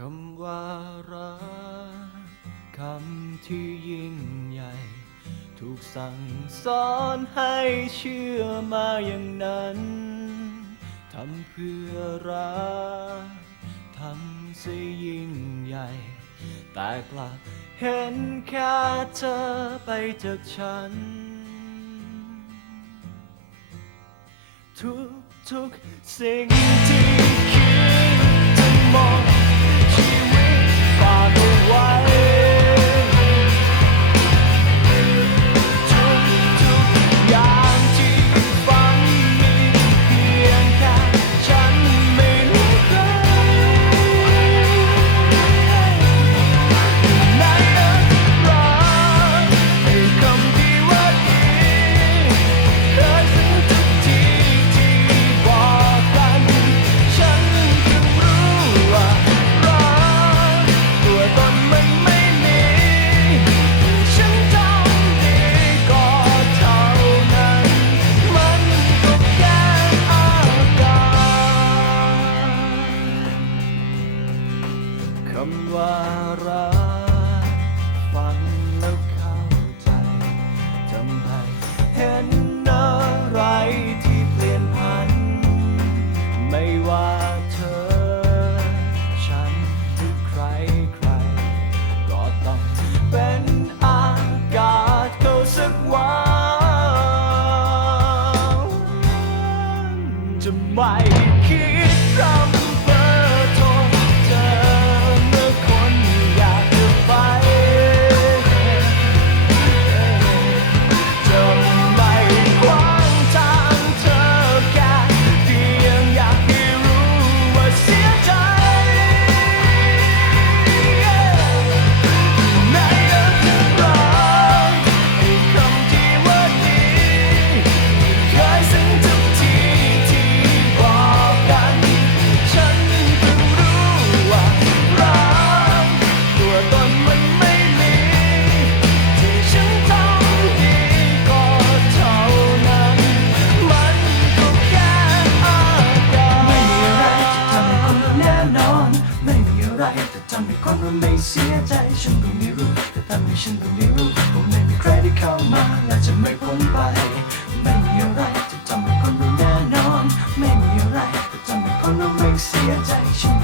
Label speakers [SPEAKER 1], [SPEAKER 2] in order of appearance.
[SPEAKER 1] คำว่ารักคำที่ยิ่งใหญ่ ถูกสั่งสอนให้เชื่อมาอย่างนั้น ทำเพื่อรักทำซะยิ่งใหญ่ แต่กลับเห็นแค่เธอไปจากฉัน ทุกทุกสิ่งที่คิดจะมองำว่ารักฟังแล้วเข้าใจจำให้เห็นอะไรที่เปลี่ยนผัน ไม่ว่าเธอ ฉันหรือใครใคร ก็ต้องเป็นอากาศเขาสักวันจะไม่ ฉันก็ไม่รู้
[SPEAKER 2] ว่าไม่มีใครที่เข้ามาและจะไม่พ้นไป ไม่มีอะไรจะทำให้คนรู้แน่นอน ไม่มีอะไรจะทำให้คนรู้ไม่เสียใจฉัน